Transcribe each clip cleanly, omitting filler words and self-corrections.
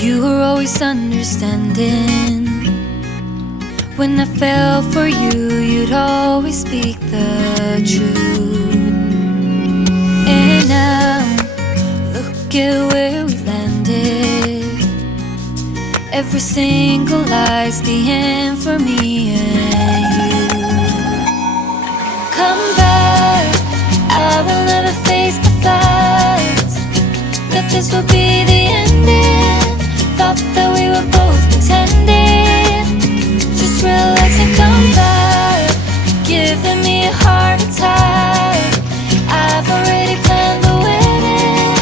You were always understanding. When I fell for you, you'd always speak the truth. And now, look at where we landed. Every single lie's the end for me and you. Come back, I will never face the facts that this will be the ending. Thought that we were both pretending. Just relax and come back, giving me a heart attack. I've already planned the wedding,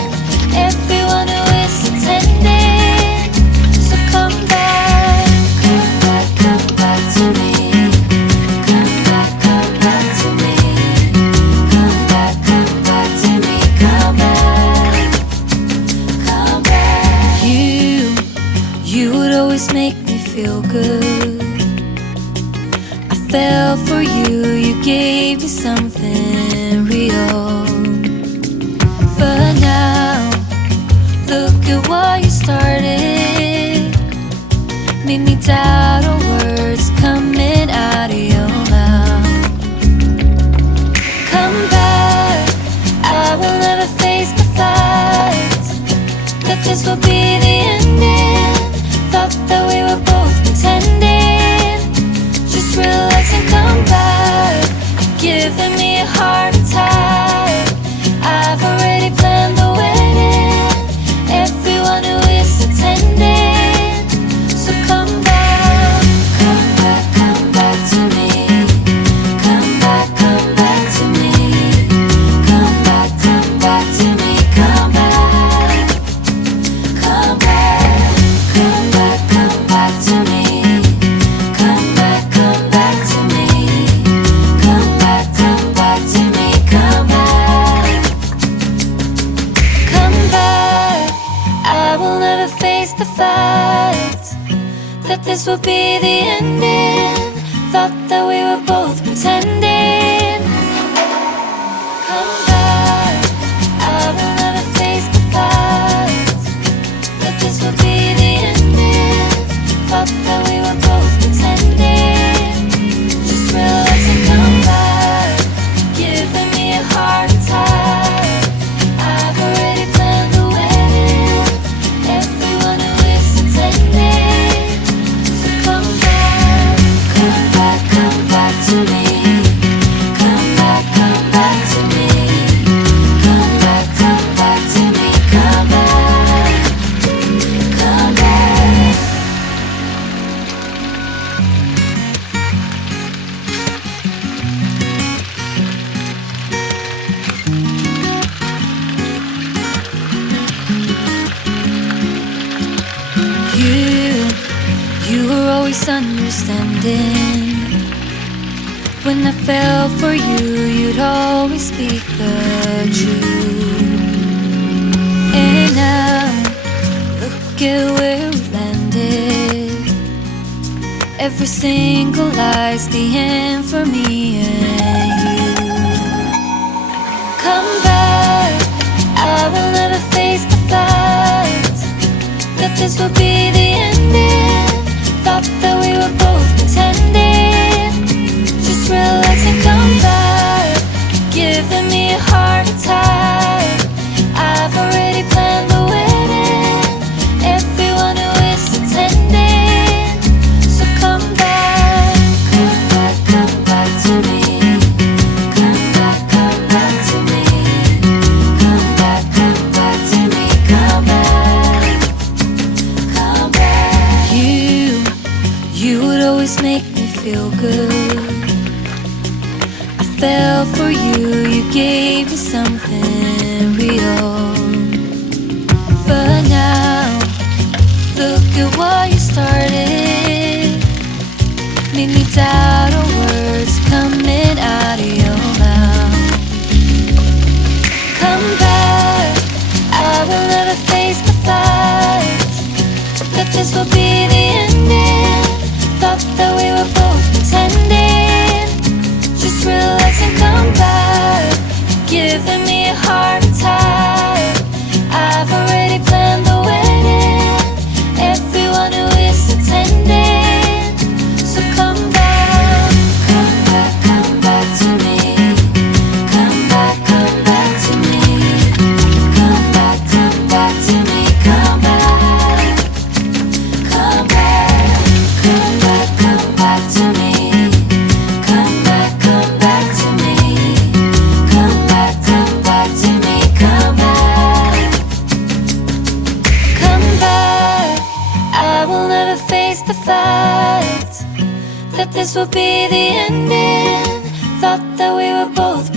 everyone who is attending. So come back to me. Come back to me. Come back to me. Come back. You would always make me feel good. I fell for you, you gave me something real. But now, look at what you started. Made me doubt all words coming out of your mouth. Come back, I will never face the facts that this will be the ending. Thought that we were both pretending. Just relax and come back, giving me a heart attack. I've already planned the wedding, everyone who is attending. So come back to me. Come back to me. Come back to me. Come back to me. Come back to me. Come back to me. Come back. I will never face the fact that this will be the ending. Thought that we were both pretending. Come back. I will never face the fact that this will be the ending. Thought that we were both pretending. Just relax and come back, giving me a heart attack. I've already planned the wedding, everyone who is attending. So come back to me. Come back to me. Come back to me. Come back. You were always understanding. When I fell for you, you'd always speak the truth. And now, look at where we landed. Every single lie's the end for me and you. Come back, I will never face the facts that this will be the ending. Thought that we were both pretending. Just relax and come back, giving me a heart attack. I've already planned the wedding, everyone who is attending. So come back to me. Come back to me. Come back to me. Come back. You would always make me feel good. I fell for you, you gave me something real. But now, look at what you started. Made me doubt all words coming out of your mouth. Come back, I will never face the facts that this will be the the fact that this would be the ending. Thought that we were both